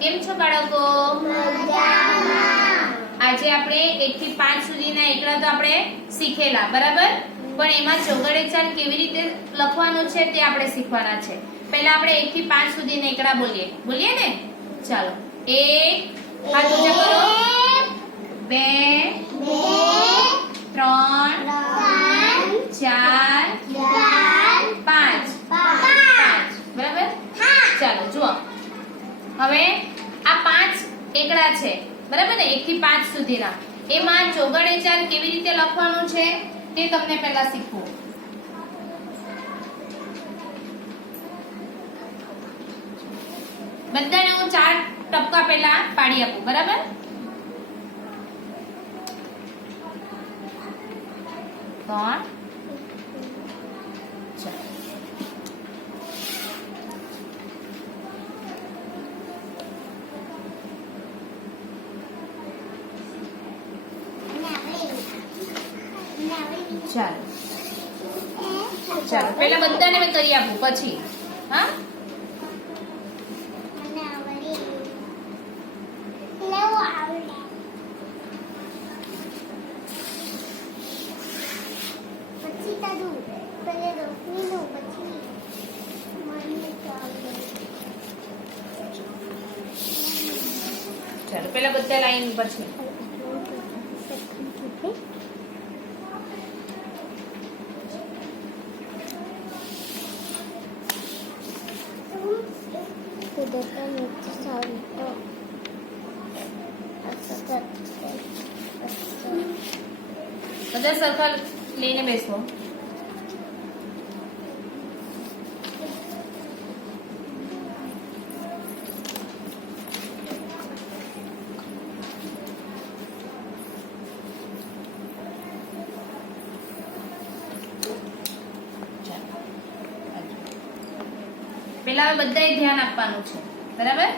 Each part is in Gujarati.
કેમ છો બાળકો? મજામાં. આજે આપણે 1 થી 5 સુધીના એકડા તો આપણે શીખેલા, બરાબર? પણ એમાં ચોગડેચાર કેવી રીતે લખવાનું છે તે આપણે શીખવાના છે. પહેલા આપણે 1 થી 5 સુધીના એકડા બોલીએ ને? ચાલો. 1 હાથ ઊંચા કરો. 2 3 4 5 બરાબર? ચાલો જુઓ. હવે આ 5 એકડા છે, બરાબર ને? 1 થી 5 સુધીના. એમાં ચોગડેચાર કેવી રીતે લખવાનું છે તે તમને પહેલા શીખવું. બધાને હું 4 ટપકા પહેલા પાડી આપું, બરાબર? કોણ? ચાલો ચાલો પહેલા બધાને મેં કરી આપું, પછી હા ચાલો પહેલા બધા લાઈન પછી બધા સરખા લઈને બેસો. પેલા હવે બધાએ ધ્યાન આપવાનું છે, બરાબર?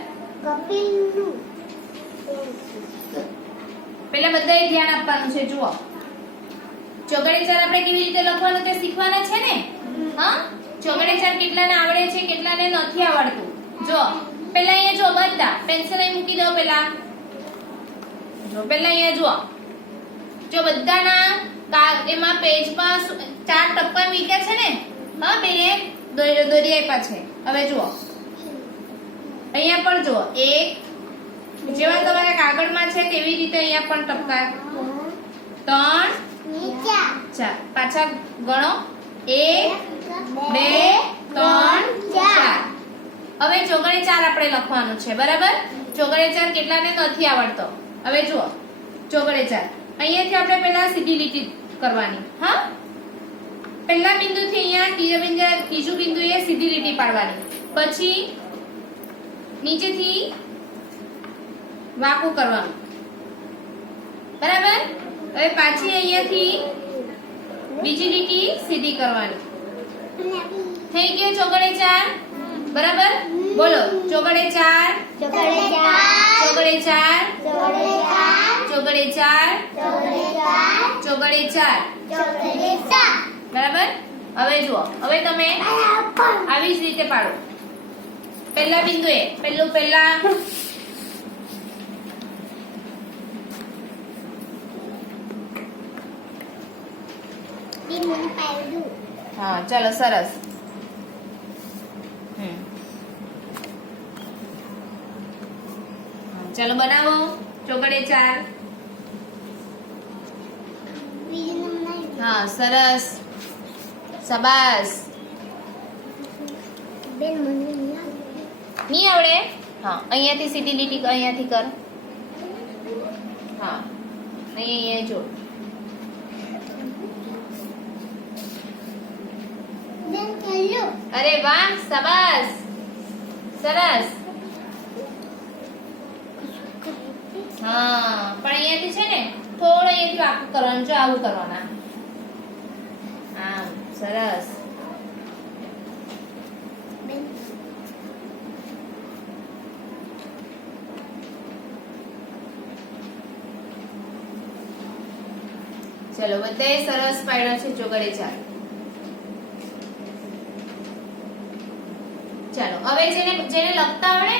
પેલા બધાએ ધ્યાન આપવાનું છે. જુઓ, ચોગડેચાર આપણે કેવી રીતે લખવાનું તે શીખવાના છે ને? હા, ચોગડેચાર કેટલાને આવડે છે, કેટલાને નથી આવડતું? જો પેલા અહીંયા જો, બધા પેન્સિલ અહીં મૂકી દો. પેલા જો, પેલા અહીંયા જુઓ, જો બધાના એમાં પેજમાં 4 ટપકા મૂક્યા છે ને? હા, બે દોરી આપ્યા છે. હવે જુઓ, અહીંયા પણ જુઓ, એક જેવા તમારા કાગળમાં છે તેવી રીતે અહીંયા પણ ટપકા 3 4 પાછા ગણો. 1 2 3 4. હવે ચોગડેચાર આપણે લખવાનું છે, બરાબર? ચોગડેચાર કેટલાને નથી આવડતો? હવે જુઓ, ચોગડેચાર અહીંયાથી આપણે પહેલા સીધી લીટી કરવાની. હા, પહેલા બિંદુથી અહીંયા ત્રીજું બિંદુએ સીધી લીટી પાડવાની. પછી નીચેથી વાંકું કરવાનું, બરાબર? હવે પાછી અહીંયાથી બીજી લીટી સીધી કરવાની. થઈ ગયો ચોગડેચાર, બરાબર? બોલો, ચોગડેચાર ચોગડેચાર ચોગડેચાર ચોગડેચાર. બરાબર? હવે જુઓ, હવે તમે આવી જ રીતે પાડો. પહેલા બિંદુએ પહેલા હા, ચાલો સરસ. ચાલો બનાવો ચોગડેચાર. હા, સરસ, શાબાશ. નહીં આવડે? હા, અહીંયાથી સીધી લીટી અહીંયાથી કર. હા, અહીંયા જો. અરે વાહ, શાબાશ, સરસ. હા, પણ અહીંયાથી છે ને થોડું અહીંયાથી વાંકું કરવાનું છે, આવું કરવાના. આમ, સરસ. ચલો, બધાએ સરસ પાડ્યો છે ચોગડેચાર. ચાલો, હવે જેને લખતા આવડે ને